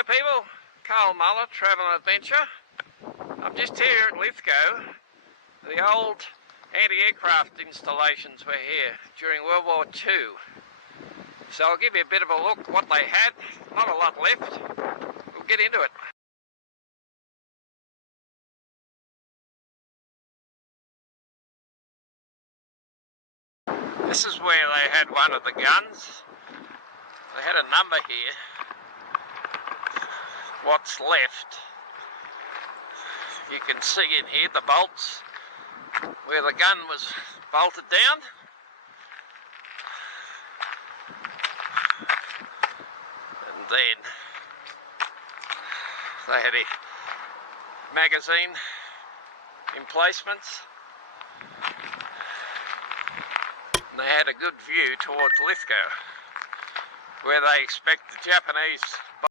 Hello people, Carl Muller, Travel and Adventure. I'm just here at Lithgow. The old anti-aircraft installations were here during World War II. So I'll give you a bit of a look what they had. Not a lot left. We'll get into it. This is where they had one of the guns. They had a number here. What's left, you can see in here the bolts where the gun was bolted down. And then they had a magazine emplacements. And they had a good view towards Lithgow, where they expect the Japanese